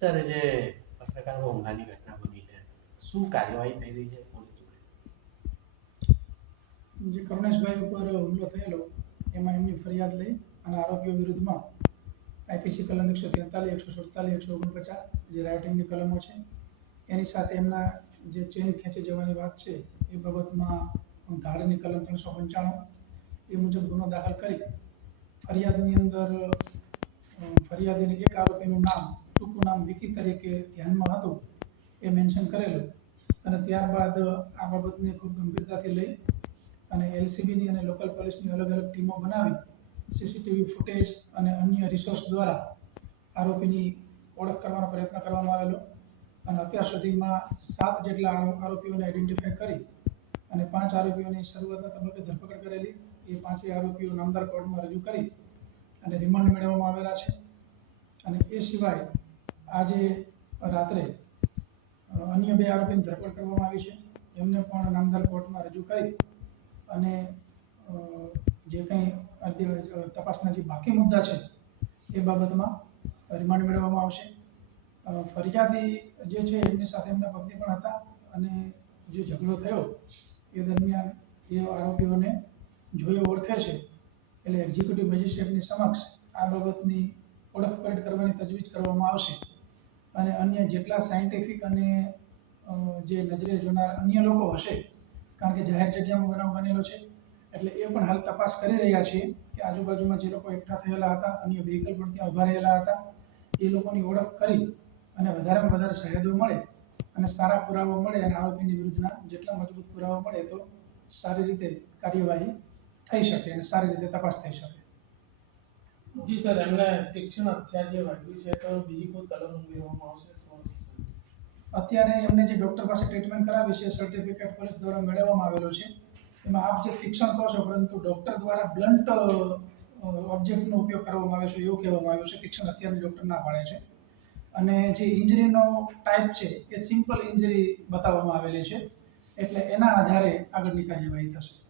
Sir જે પત્રકાર હુમલાની ઘટના બની છે, શું કાર્યવાહી થઈ રહી છે પોલીસ જે કરુણેશભાઈ ઉપર હુમલો થયેલો, એમાં એમની ફરિયાદ લઈ અને આરોપીઓ વિરુદ્ધમાં આઈપીસી કલમ એકસો તેતાલીસ, એકસો સુડતાલીસ, એકસો ઓગણપચાસ જે રાઇટિંગની કલમો છે, એની સાથે એમના જે ચેન ખેંચી જવાની વાત છે, એ બાબતમાં ધાડની કલમ ત્રણસો પંચાણું એ મુજબ ગુનો દાખલ કરી ફરિયાદની અંદર ફરિયાદીની એક આરોપીનું નામ ટૂંકું નામ વિકી તરીકે ધ્યાનમાં હતું એ મેન્શન કરેલું. અને ત્યારબાદ આ બાબતને ખૂબ ગંભીરતાથી લઈ અને એલસીબીની અને લોકલ પોલીસની અલગ અલગ ટીમો બનાવી, સીસીટીવી ફૂટેજ અને અન્ય રિસોર્સ દ્વારા આરોપીની ઓળખ કરવાનો પ્રયત્ન કરવામાં આવેલો. અને અત્યાર સુધીમાં સાત જેટલા આરોપીઓને આઈડેન્ટિફાય કરી અને પાંચ આરોપીઓની શરૂઆતના તબક્કે ધરપકડ કરેલી. એ પાંચેય આરોપીઓ નામદાર કોર્ટમાં રજૂ કરી અને રિમાન્ડ મેળવવામાં આવેલા છે. અને એ સિવાય આજે રાત્રે અન્ય બે આરોપીની ધરપકડ કરવામાં આવી છે. એમને પણ નામદાર કોર્ટમાં રજૂ કરી અને જે કંઈ તપાસના જે બાકી મુદ્દા છે, એ બાબતમાં રિમાન્ડ મેળવવામાં આવશે. ફરિયાદી જે છે, એમની સાથે એમના પત્ની પણ હતા અને જે ઝઘડો થયો, એ દરમિયાન એ આરોપીઓને જોઈ ઓળખે છે. એટલે એક્ઝિક્યુટિવ મેજિસ્ટ્રેટની સમક્ષ આ બાબતની ઓળખ પરેડ કરવાની તજવીજ કરવામાં આવશે. અને અન્ય જેટલા સાયન્ટિફિક અને જે નજરે જોનાર અન્ય લોકો હશે, કારણ કે જાહેર જગ્યામાં બનાવ બનેલો છે, એટલે એ પણ હાલ તપાસ કરી રહ્યા છીએ કે આજુબાજુમાં જે લોકો એકઠા થયેલા હતા, અન્ય વ્હીકલ પણ ત્યાં ઊભા રહેલા હતા, એ લોકોની ઓળખ કરી અને વધારેમાં વધારે શહેદો મળે અને સારા પુરાવા મળે અને આરોપીની વિરુદ્ધના જેટલા મજબૂત પુરાવા મળે તો સારી રીતે કાર્યવાહી થઈ શકે અને સારી રીતે તપાસ થઈ શકે. જી સર એમને તીક્ષ્ણ હથિયાર વાગ્યું છે, તો બીજી કોઈ કલમ ઉમેરવામાં આવશે અત્યારે એમને જે ડૉક્ટર પાસે ટ્રીટમેન્ટ કરાવી છે સર્ટિફિકેટ પોલીસ દ્વારા મેળવવામાં આવેલો છે. એમાં આપ જે તીક્ષ્ણ કહો છો, પરંતુ ડૉક્ટર દ્વારા બ્લન્ટ ઓબ્જેક્ટનો ઉપયોગ કરવામાં આવે છે, એવું કહેવામાં આવ્યું છે, તીક્ષ્ણ અત્યારે ડૉક્ટર ના પાડે છે. અને જે ઇન્જરીનો ટાઈપ છે, એ સિમ્પલ ઇન્જરી બતાવવામાં આવેલી છે. એટલે એના આધારે આગળની કાર્યવાહી થશે.